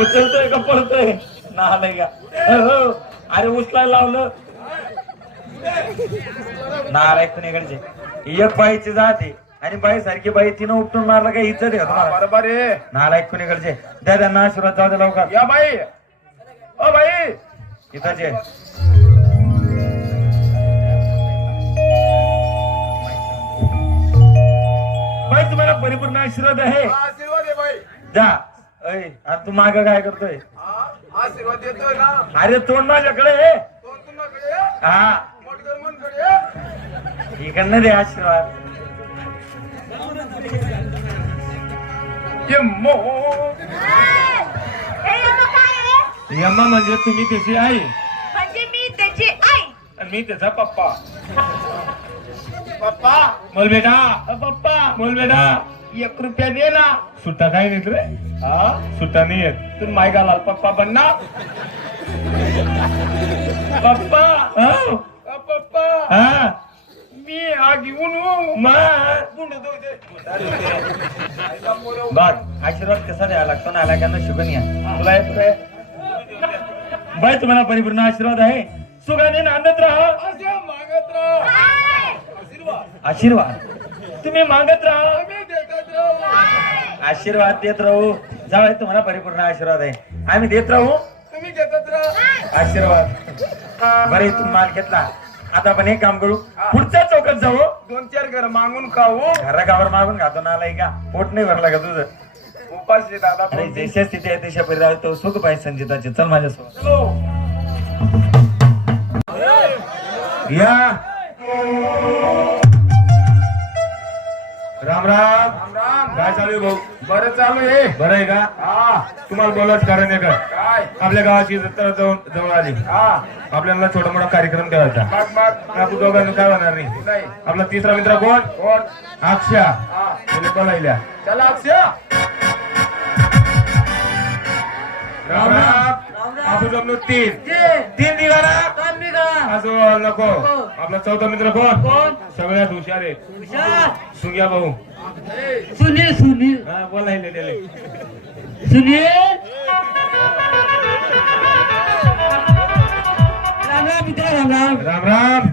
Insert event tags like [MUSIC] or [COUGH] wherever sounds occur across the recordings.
उचलतोय का पडतोय नाही का? हो. अरे उचलायला लावलं. नाराय कुणीकडचे एक बाईची जाते. आणि बाई सारखी बाई तिनं उपटून मारला काय आहे का तुम्हाला? बरोबर आहे. नालायक कुणीकडचे द्या त्यांना आशीर्वाद जाऊ दे लवकर. या बाई. O by. इथंचे. बाई तुम्हाला परिपूर्ण आशीर्वाद आहे हा, आशीर्वाद आहे बाई जा. ऐ आता तू माग काय करतोय? हा, आशीर्वाद देतोय ना. अरे तोंड माझ्याकडे आहे. दोन तुमच्याकडे आहे, हा. आहे. इकडनं दे आशीर्वाद. ये मो. हे लोकं काय रे? यम्मा म्हणजे तुम्ही त्याची आई. म्हणजे मी त्याची आई. आणि मी त्याचा पप्पा. पप्पा. बोल बेटा अ, पप्पा बोल बेटा एक रुपया दे ना. सुट्टा काय नाही रे? हा? सुट्टा नाही येत. तू माय घालाल पप्पा बन ना पप्पा. हा? अ, पप्पा. हा? मी हा घेऊन. मग गुंड दो. बघ आशीर्वाद कसा द्यावा लागतो ना आला शुगन या तुला येत काय बाय तुम्हाला परिपूर्ण आशीर्वाद आहे. सुगाने नांदत राहा. असं मागत राहा. आशीर्वाद. आशीर्वाद. तुम्ही मागत राहा. आम्ही देतात राहू. आशीर्वाद देत राहू. जाऊ तुम्हाला परिपूर्ण आशीर्वाद आहे. आम्ही देत राहू. तुम्ही घेतात राहा. आशीर्वाद. बरं इथून माल घेतला. आता आपण एक काम करू. पुढच्या चौकात जाऊ. दोन चार घर मागून खाऊ. घरा गावर मागून खातो ना आलाय का पोट नाही भरला का तुझं? उपास आहे दादा अरे जैसे स्थिती आहे तशा परिवार तो सुख पाहिजे संजिताचे चल माझ्यासोबत. या. राम राम. राम राम. काय चालू आहे भाऊ? बरं चालू आहे. बरं आहे का? हा. तुम्हाला बोलायचं कारण आहे का? काय? आपल्या गावाची जत्रा जाऊन जवळ आली. हा. आपल्याला छोटा मोठा कार्यक्रम मग आपण दोघांना काय होणार नाही. आपला तिसरा मित्र कोण? कोण? अक्षा बोलायला. चला अक्षय. राम राम. आपण जमलो तीन तीन निघाला. असं नको. आपला चौथा मित्र कोण? सगळ्यात हुशार आहे. सुग्या भाऊ. सुनील सुनील. हा बोलायले त्याले सुनील? राम राम मित्र राम राम. राम राम.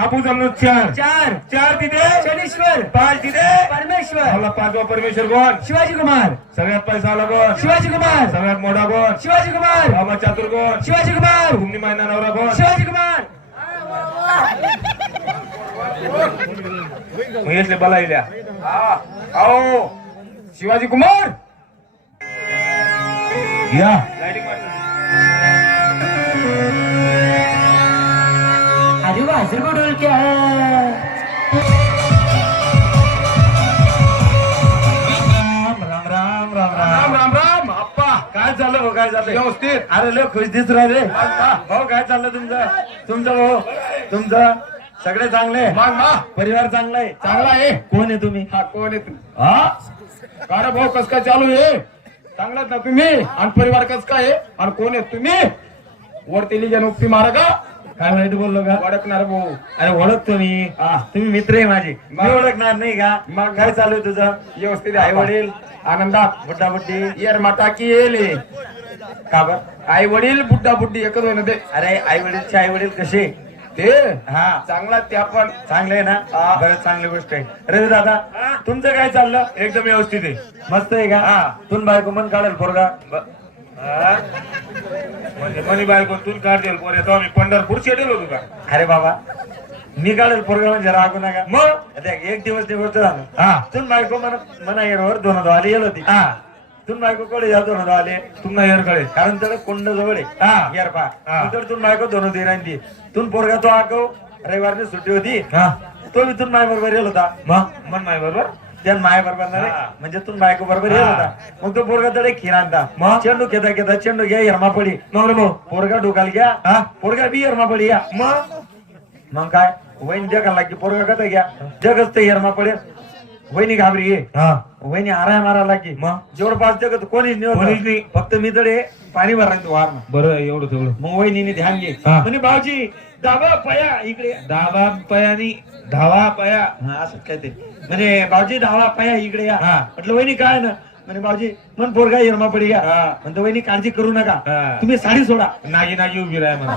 आपण जमलो चार. चार. चार तिथे. शनीश्वर. पाच तिथे. परमेश्वर. आपला पाचवा परमेश्वर कोण? शिवाजी कुमार. सगळ्यात पैसा आला कोण? शिवाजी कुमार. सगळ्यात मोठा कोण? शिवाजी कुमार. बाबा चातुर कोण? शिवाजी कुमार. घुमणी मायना नवरा कोण? शिवाजी कुमार. महेशले बोलायल्या. हा. आओ. शिवाजी कुमार. या. अरे हो, व्यवस्थित. अरे लो खुश दिस राहिले. भाऊ हो, काय चाललं तुमचं? तुमचं भाऊ तुमचं? सगळे चांगले? परिवार चांगला आहे? चांगला आहे. कोण आहे तुम्ही? हा कोण आहे तुम्ही? हा? काय भाऊ कस काय चालू आहे? चांगलाच ना तुम्ही? आणि परिवार कस काय आणि कोण आहे तुम्ही? वरती लिजा नुकती मारा का? काय वाईट बोललो का? ओळखणार भाऊ. अरे ओळखतो मी. हा. तुम्ही मित्र आहे माझे. मी मग? ओळखणार नाही का? मग? काय चालू आहे तुझं? व्यवस्थित आई वडील. आनंदात बुड्डा बुड्डी येर टाकी येले. का बर? आई वडील बुड्डा बुड्डी एकच होईन ते. अरे आई वडीलचे आई वडील कसे? ते? हा. चांगला त्या पण चांगले आहे ना? हा. बरं चांगली गोष्ट आहे. रवी दादा तुमचं काय चाललं? एकदम व्यवस्थित आहे. मस्त आहे का? हा. तुम बायको मन काढेल पोरगा? म्हणजे मनी बायको तू काढतील पोरे तो आम्ही पंढरपूर शेडेल होतो का? अरे बाबा मी काढेल पोरगा म्हणजे रागू नका. मग? एक दिवस ते गोष्ट झालं. हा. तुम बायको मन मना येणार दोन आली येल होती. हा. तुम बायको कडे या दोन आले? तुम्हाला येर कळे कारण त्याला कोंड जवळ आहे. हा. यार पा हा. तर तुम बायको दोन दे राहिली. तुम पोरगा तो आकव रविवारने सुट्टी होती. हा. तो बी तुम माय बरोबर येल होता. मग? मन माय बरोबर त्या माय बरोबर ना रे. म्हणजे तू बायको बरोबर येत. होता. मग तो पोरगा तडे खीर आणता. मग? चेंडू घेता घेता चेंडू घ्या यरमा पडी भाऊ पोरगा डोकाल घ्या. हा? पोरगा बी यरमा पडी या. मग? मग काय? वहिनी जगा लागली पोरगा कथा घ्या? जगच ते यरमा पडे वहिनी घाबरी ये हा. वहिनी आराय मारा लागली. मग? जवळपास जगत कोणीच नाही. फक्त मी तडे पाणी भरायचं वार बरं एवढं तेवढं मग वहिनीने ध्यान घे. म्हणे भाऊजी दाबा पया इकडे. दहा पयानी धावा पया. हा असं काय ते म्हणजे भाऊजी धावा पाया इकडे या. हा. म्हटलं वहिनी काय ना? म्हणे भाऊजी मन पोरगा हिरमा पडी घ्या हा. म्हणतो वहिनी काळजी करू नका. हा. तुम्ही साडी सोडा. नागी नागी उभी राह मला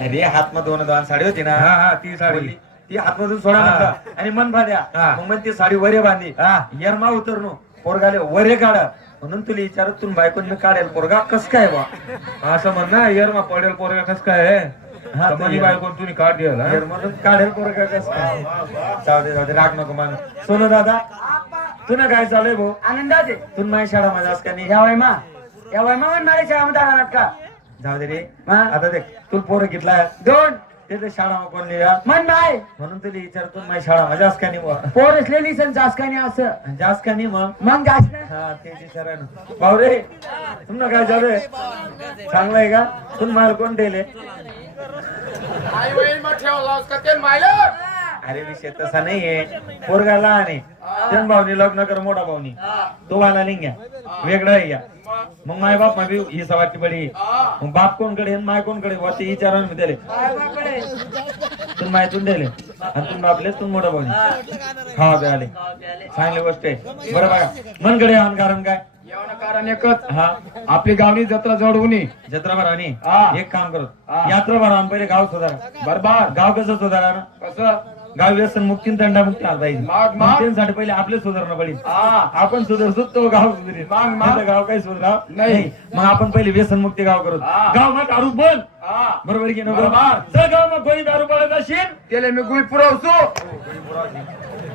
अरे हातमध्ये दोन दोन साडी होती ना. हा हा ती साडी. बोलली, ती हातमधून सोडा हा. म्हणता आणि मन भाद्या हा. मग मग ती साडी वरे बांधली हा. यरमा उतरणू पोरगाले वरे काढा. म्हणून तुला विचारत तुम्ही बायकोन मी काढेल पोरगा. कस काय बा? असं म्हण ना यार मग पडेल पोरगा कस काय आहे? हा, तर यार. बायकोन तुम्ही काढ? यरमधून काढेल पोरगा कस काय? जाऊ दे जाऊ दे राग नको मान सोनू दादा तुला काय चालूय भाऊ? आनंदाचे. तू माझ्या शाळा माझा का नाही? या वयमा या वयमा पण माझ्या शाळामध्ये राहणार का? जाऊ दे रे. हा. आता देख तू पोरं घेतला दोन. ते ते शाळा कोण लिहा मन नाही म्हणून तुला विचारतो माझी शाळा माझ्या का नाही जासकाने असं. का नाही मग? मग जास्त नाही. हा ते विचारा ना भाऊ रे तुम्हाला काय चालू आहे चांगलं आहे का? तुम्ही मला कोण दिले आई वहील मग ठेवलास का ते मायलं अरे विषय तसा नाहीये. पोरगा लहान आहे. त्यान भाऊनी लग्न कर मोठा भाऊनी. तो वाला नाही घ्या वेगळा आहे घ्या मग माय बाप माझी ही सवाटी पडी. मग बाप कोणकडे आणि माय कोणकडे? वा ते विचारा मी दिले. तुम्ही मायतून दिले. आणि तुम्ही बापले तुम्ही मोठा भाऊनी. हा. बे आले चांगली गोष्ट आहे. बरं बघा मनकडे आण कारण काय? येवणं कारण एकच. हा. आपली गावनी जत्रा जडवून जत्रा भरानी हा. एक काम करत. यात्रा भरा पहिले गाव सुधारा. बरबाद. गाव कसं सुधारा ना कसं? गाव व्यसन मुक्ती तंडा मुक्ती आला पाहिजे माग, त्यांच्यासाठी पहिले आपले सुधारणं हा. आपण सुधारतो तो गाव सुधारेल. माग, माग. नाही तर गाव काही सुधारा नाही. मग आपण पहिले व्यसन मुक्ती गाव करू. हा. गाव मग दारू बंद हा. बरोबर की बरोबर. जर गाव मग कोणी दारू पाडत असेल त्याला मी गुळ पुरवतो.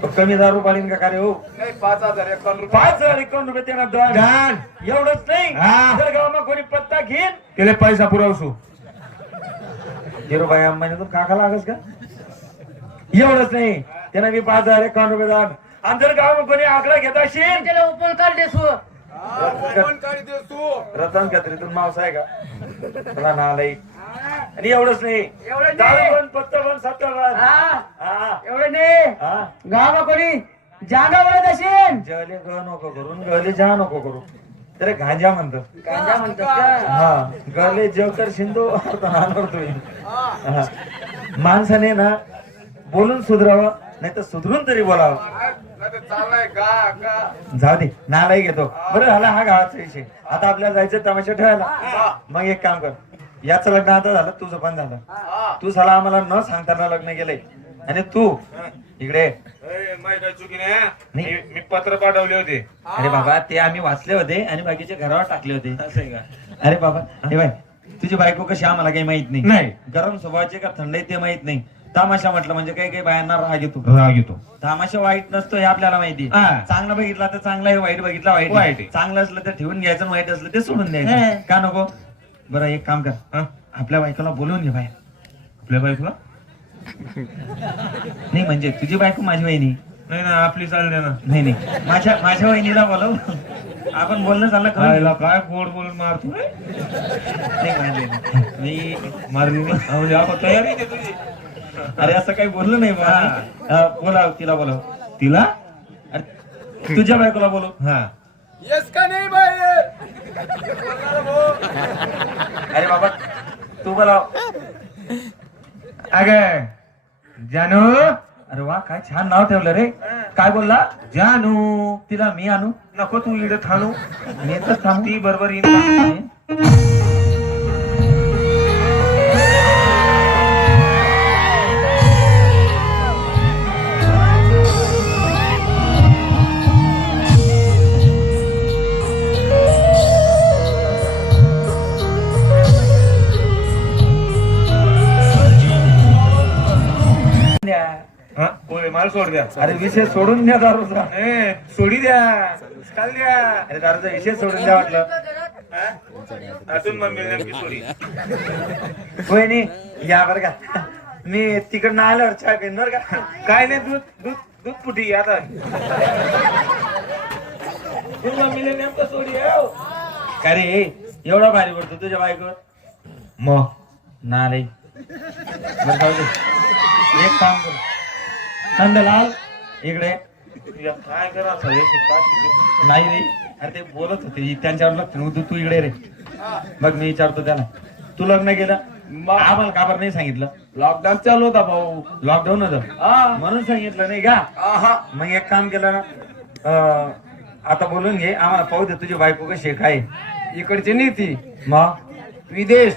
तर कमी दारू पाडीन का कार्य हो? नाही पाच हजार एकावन्न रुपये. पाच हजार एकावन्न रुपये त्यांना दान. एवढंच नाही. हा. जर गाव मग कोणी पत्ता घेईन त्याला पैसा पुरवसू हिरोबाई अंबानी काका लागस का? एवढंच नाही. त्यांना मी पाच हजार एकावन्न रुपये दान. आणि जर गाव कोणी आकडा घेत असेल त्याला ओपन काढ देसू रतन कत्रीतून मावसा आहे का? मला नालाई आणि एवढंच नाही. एवढं नाही. पण पत्ता पण सत्ता पण. हा. हा. एवढं नाही. हा. गावा कोणी जागा बोलत असेल. जले ग नको करून गले जा नको करू तर गांजा म्हणतो गांजा म्हणतात का? हा. गले जेवकर शिंदो हाणवर तुम्ही. हा. माणसाने ना बोलून सुधरावं नाही तर सुधरून तरी बोलावं. का का जाऊ दे नालाही घेतो. बरं झाला हा गावाचा विषय. आता आपल्याला जायचं तमाशा ठेवायला. मग एक काम कर. याचं लग्न आता झालं तुझं पण झालं. तू साला आम्हाला न सांगताना लग्न केलंय. आणि तू इकडे. मी पत्र पाठवले होते अरे बाबा ते आम्ही वाचले होते आणि बाकीचे घरावर टाकले होते. अरे बाबा हे? बाय तुझी बायको कशी आम्हाला काही माहीत नाही. गरम स्वभावाचे का थंड ते माहीत नाही. तमाशा म्हटलं म्हणजे काही काही बायांना राग येतो राग येतो तमाशा वाईट नसतो हे आपल्याला माहिती हा. चांगला बघितला तर चांगला आहे वाईट बघितला वाईट. वाईट. चांगलं असलं तर ठेवून घ्यायचं वाईट असलं ते सोडून हा. द्यायचं का नको बरं एक काम कर हा? आपल्या बायकोला बोलवून घे बाहेर आपल्या बायकोला नाही म्हणजे तुझी बायको माझी वहिनी नाही ना आपली चालली ना नाही नाही माझ्या माझ्या वहिनीला बोलव आपण बोलणं चाललं आईला काय गोड बोलून मारतो? नाही, नाही. मी मारली? हा, म्हणजे आपण तयारी तुझी अरे असं काही बोललो नाही बा. हा, बोलाव तिला बोलाव तिला? अरे, तुझ्या बायकोला बोलव. हा. येस का नाही बाई? अरे बाबा तू बोलाव. अग जानू. अरे वा काय छान नाव ठेवलं रे. काय बोलला? जानू. तिला मी आणू. नको तू इकडे थांबू. मी थांबू. ती बरोबर येईन सोड द्या. अरे विषय सोडून द्या दारूचा. ए सोडी द्या. काल द्या. अरे दारूचा विषय सोडून द्या म्हटलं अजून मम्मी नेमकी सोडी. होय नाही या बरं का. मी तिकडनं आल्यावर चहा पेन बरं का. काय नाही दूध दूध दूध फुटी आता. तू मम्मीला नेमकं सोडी हो. का रे एवढा भारी पडतो तुझ्या बायकोवर? मग ना रे. बरं जाऊ दे. एक काम कर. नंदलाल इकडे. तुला काय करा नाही रे. अरे ते बोलत होते. त्यांच्यावर लक्ष नव्हतं तू इकडे रे. बघ मी विचारतो त्याला तू लग्न केलं? आम्हाला का बरं नाही सांगितलं? लॉकडाऊन चालू होता भाऊ. लॉकडाऊन होतं? हा. म्हणून सांगितलं नाही का? आहा. मग एक काम केलं ना अं, आता बोलून घे. आम्हाला पाहू दे तुझी बायको कशी आहे काय इकडची नीती. मग? विदेश.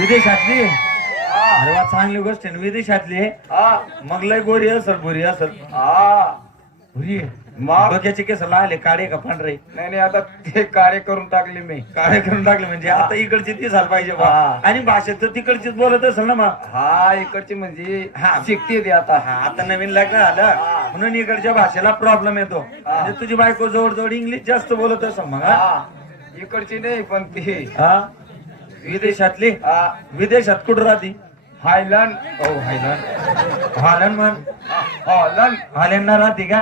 विदेशातली? अरे वा चांगली गोष्ट आहे ना, विदेशातली मग लय गोरी असल बुरी असल. हा. मग? डोक्याचे केस लाले काळे का पांढरे? नाही नाही आता ते कार्य करून टाकले मी. काळे करून टाकले म्हणजे आता इकडची ती झालं पाहिजे बा. हा. आणि भाषेत तर तिकडचीच बोलत असेल ना मग. हा इकडची म्हणजे हा. शिकते ते आता. हा, आता नवीन लग्न झालं. म्हणून इकडच्या भाषेला प्रॉब्लेम येतो. म्हणजे तुझी बायको जवळ जवळ इंग्लिश जास्त बोलत असेल मग हा? हा. इकडची नाही पण ती हा? विदेशातली? हा. विदेशात कुठं राहती? हायलंड. हो हायलंड. हालन म्हण. हॉलंड. हायलंडला राहते का?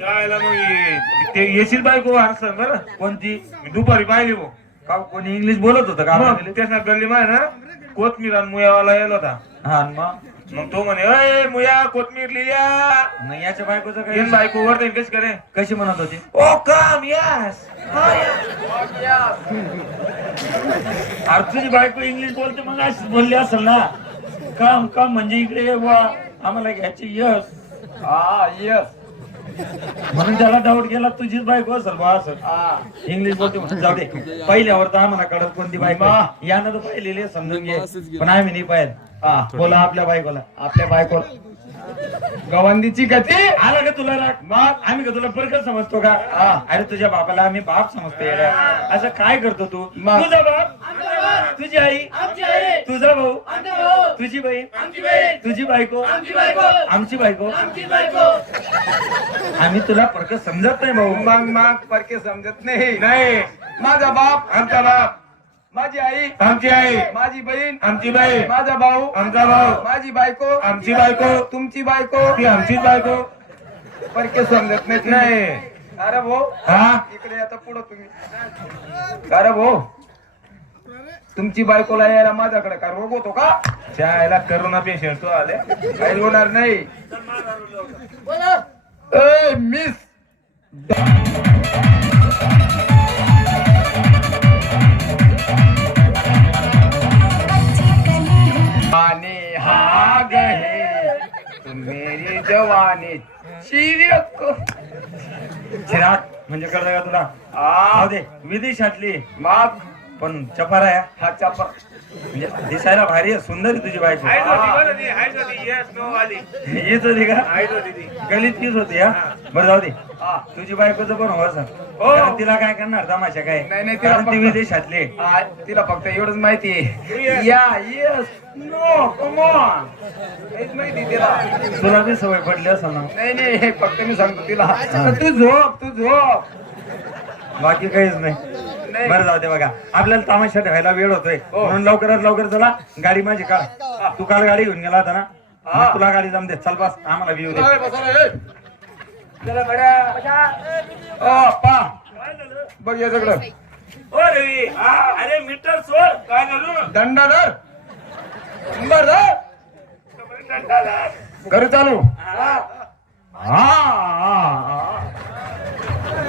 शाळेला मग ये- ते येशील बायको असं बरं. कोणती? मी दुपारी पाहिली भाऊ का कोणी इंग्लिश बोलत होतं का मग त्याच्या गल्ली माय ना कोथमीर आणि मुयावाला येलो होता. हा आणि मग? मग तो म्हणे अय मुया कोथमीर लिहिल्या. मग याच्या बायकोचं येन काय बायको वर कशी करे कशी म्हणत होती? ओ काम यस. अरे तुझी बायको इंग्लिश बोलते मग अशीच बोलली असेल ना. काम काम म्हणजे इकडे ये बुवा आम्हाला घ्यायची यस. हा यस. म्हणून त्याला डाऊट गेला तुझीच बायको असेल बा असं. हा. इंग्लिश बोलते म्हणून. जाऊ दे. [LAUGHS] पहिल्यावर तर आम्हाला कळत कोणती बायको. यानं तर पाहिलेली आहे, समजून घे. पण आम्ही नाही पाहिजे हा बोला आपल्या बायकोला. आपल्या बायको गवंदीची गती. आला का तुला राग? मग आम्ही का तुला फरक समजतो का? हा. अरे तुझ्या बापाला आम्ही बाप समजतो. असं काय करतो तू? मग? तुझा बाप तुझी आई तुझा भाऊ तुझी बहीण तुझी बायको आमची बायको आम्ही तुला फरक समजत नाही भाऊ. मग मग परके समजत नाही. नाही. माझा बाप आमचा बाप. माझी आई आमची आई. माझी बहीण आमची बाई. माझा भाऊ आमचा भाऊ. माझी बायको आमची बायको. तुमची बायको. ती आमचीच बायको. परके समजत नाही. अरे भाऊ हा? इकडे आता पुढं तुम्ही. अरे भाऊ तुमची बायकोला यायला माझ्याकडे काय रोग होतो का? शाळेला करोना पेशंट तो आले. काही होणार नाही. ए, मिस जवानी हा गहे तुम मेरी जवानी. शिरक म्हणजे कळलं का तुला? आ दे. विदेशातली मग पण चपार आहे हा चापा म्हणजे दिसायला भारी आहे सुंदर आहे तुझी बायको हाईट होती का? गलीत तीच होती हा? बरं जाऊ दे. तुझी बायकोचं पण हो. सर हो. तिला काय करणार तमाशा काय? नाही, नाही, तिला ती विदेशातली तिला फक्त एवढंच माहिती आहे. या येस नो कमॉन माहिती तिला. तुला बी सवय पडली असेल ना? नाही नाही फक्त मी सांगतो तिला. तू झोप तू झोप. बाकी काहीच नाही. बरं जाऊ दे बघा. आपल्याला तमाशा ठेवायला वेळ होतोय. हो. म्हणून लवकरात लवकर चला. गाडी माझी काढ. तू काल गाडी घेऊन गेला होता ना? मग तुला गाडी जम दे चल बस. आम्हाला व्ह्यू दे. चला बड्या. ओ पा. बघ या सगळं. ओ रवी अरे मीटर सोड. काय झालं? दंडा धर. नंबर धर. घरी चालू. हा, हा, हा.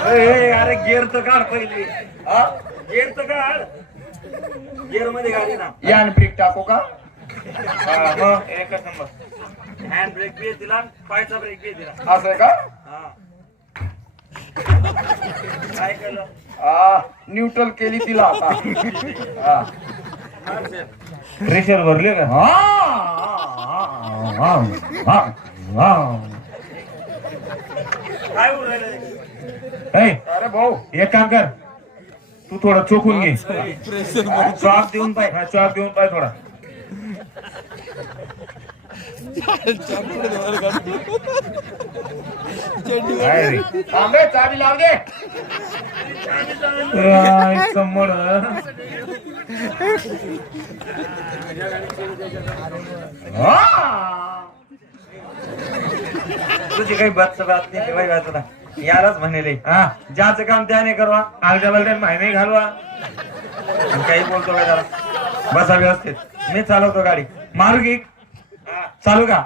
अरे गिअर तर काढ पहिली. हा? काढमध्ये गाडी ना. यान ब्रेक टाकू का? हा, मग? एकच नंबर. हँड ब्रेक बी तिला पायचा ब्रेक बी तिला असं आहे का? हा. काय केलं? हा न्यूट्रल केली तिला आता. हा. प्रेशर भरले का? हा, हा, हा, हा. काय अरे भाऊ. एक काम कर. तू थोडा चोखून घे. चॉक देऊन पाय हा चॉक देऊन पाय थोडा. काय रे? थांबे चाबी लाव दे. समोर. हा. तुझी काही बात बात नाही केव्हाही बात तुला यालाच म्हणेल हा ज्याचं काम त्याने करवा आलच्या बलट्यात माहिती घालवा. काही बोलतो काय त्याला? बसा व्यवस्थित. मी चालवतो गाडी. मारू की? चालू का?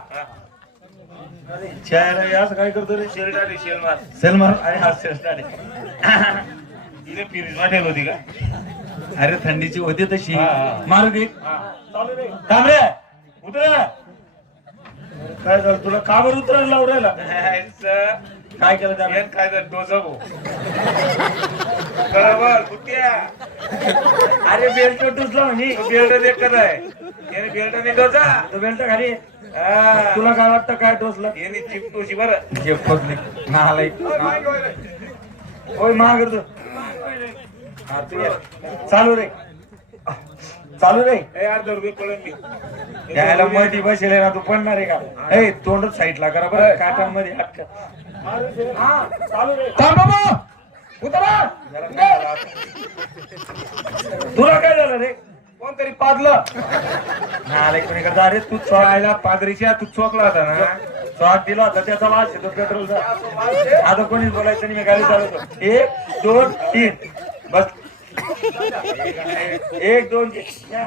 चेहरा असं काय करतो रे? शेल टाकली, शेल मार. सेल मारू. अरे हा सेल स्टार्ट आहे. तिने फ्रीज वाटेल होती का? अरे थंडीची होती तशी. मारू की? चालू रे. थांब रे. उतर. काय झालं तुला का बरं उतरायला लावू राहिला? [LAUGHS] काय केलं त्याने काय तर डोसा भाऊ बरोबर कुत्या अरे बेल्ट टुसला म्हणे. बेल्ट देखत आहे. याने बेल्ट नाही डोसा तो बेल्ट खाली. हा. तुला काय वाटतं काय टोचलं? याने चिपटोशी बरं. जे खोदले नालाय. होय महाग तू. हा, तू ये. चालू रे. चालू ए अर्धा रुपये मी यायला मधी बसेल ना तू पडणार आहे का? ए तोंडच साईडला करा बरं काटांमध्ये हात कर. हा चालू रे. थांब तुला काय झालं रे? कोणतरी पाजलं. नालाय कोणी करता अरे तू पाहायला पादरीच्या तू चोकला होता ना? स्वाग दिला होता त्याचा वास येतो पेट्रोलचा. आता कोणीच बोलायचं नाही मी गाडी चालवतो. एक दोन तीन. बस. एक दोन तीन.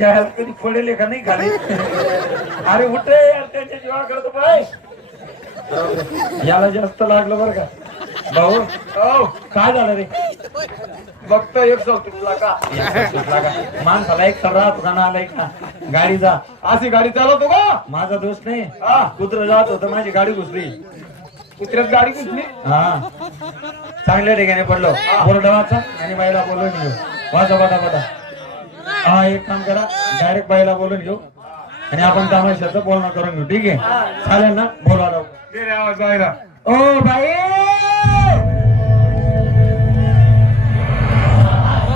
या. कधी पडेल का नाही खाली? अरे उठे रे यार त्याच्या जीवा करतो पाय याला जास्त लागलं बरं का? भाऊ काय झालं रे? बघतो एक सौ तुटला का? माणसाला एक तर राहत का आलाय का? गाडी जा. अशी गाडी चालवतो का? माझा दोष नाही. हा. कुत्र जात होतं माझी गाडी घुसली. कुत्र्यात गाडी कुठली हा. चांगल्या ठिकाणी पडलो. बोर्ड वाचा आणि बाईला बोलून घेऊ. वाचा बटा बटा हा एक काम करा. डायरेक्ट बाईला बोलून घेऊ. आणि आपण तमाशाचं बोलणं करून घेऊ. ठीक आहे? चालेल ना? बोला लवकर. दे रे आवाज ओ बाई!